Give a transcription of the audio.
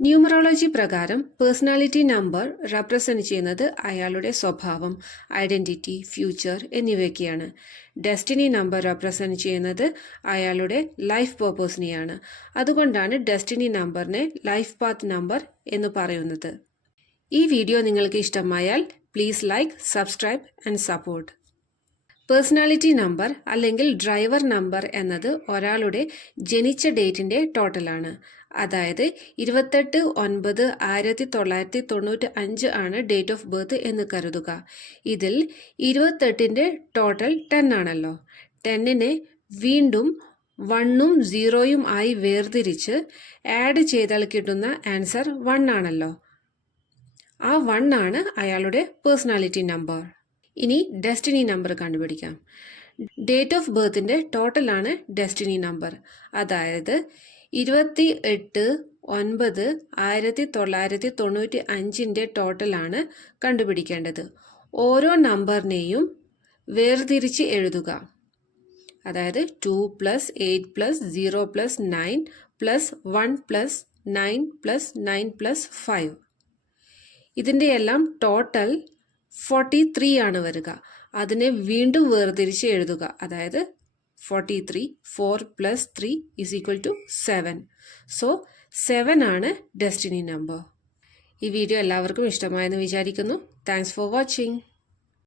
Numerology പ്രകാരം personality number represent ചെയ്യുന്നത് അയാളുടെ സ്വഭാവം, ഐഡന്റിറ്റി, ഫ്യൂച്ചർ എന്നിവയൊക്കെയാണ്. ഡെസ്റ്റിനി നമ്പർ റെപ്രസെന്റ് ചെയ്യുന്നത് അയാളുടെ ലൈഫ് പേർപ്പസിനെയാണ്. അതുകൊണ്ടാണ് ഡെസ്റ്റിനി നമ്പറിനെ ലൈഫ് പാത്ത് നമ്പർ എന്ന് പറയുന്നത്. ഈ വീഡിയോ നിങ്ങൾക്ക് ഇഷ്ടമായാൽ please like, subscribe and support. Personality number അല്ലെങ്കിൽ ഡ്രൈവർ നമ്പർ എന്നത് ഒരാളുടെ ജനിച്ച ഡേറ്റിന്റെ ടോട്ടലാണ്. അതായത് 28/9/1995 ആണ് ഡേറ്റ് ഓഫ് ബർത്ത് എന്ന് കരുതുക. ഇതിൽ 28ന്റെ ടോട്ടൽ 10 ആണല്ലോ. 10നെ വീണ്ടും 1ഉം 0യും ആയി വേർതിരിച്ച് ആഡ് ചെയ്താൽ കിട്ടുന്ന ആൻസർ 1 ആണല്ലോ. ആ 1 ആണ് അയാളുടെ പേഴ്സണാലിറ്റി നമ്പർ. ഇനി ഡെസ്റ്റിനി നമ്പർ കണ്ടുപിടിക്കാം. ഡേറ്റ് ഓഫ് ബർത്തിന്റെ ടോട്ടലാണ് ഡെസ്റ്റിനി നമ്പർ. അതായത് 28/9/1995 ടോട്ടലാണ് കണ്ടുപിടിക്കേണ്ടത്. ഓരോ നമ്പറിനെയും വേർതിരിച്ച് എഴുതുക. അതായത് 2 + 8 + 0 + 9 + 1 + 9 + 9 + 5. ഇതിൻ്റെ എല്ലാം ടോട്ടൽ 43 ആണ് വരിക. അതിനെ വീണ്ടും വേർതിരിച്ച് എഴുതുക. അതായത് 43, 4 + 3 = 7. സോ 7 ആണ് ഡെസ്റ്റിനി നമ്പർ. ഈ വീഡിയോ എല്ലാവർക്കും ഇഷ്ടമായെന്ന് വിചാരിക്കുന്നു. Thanks for watching.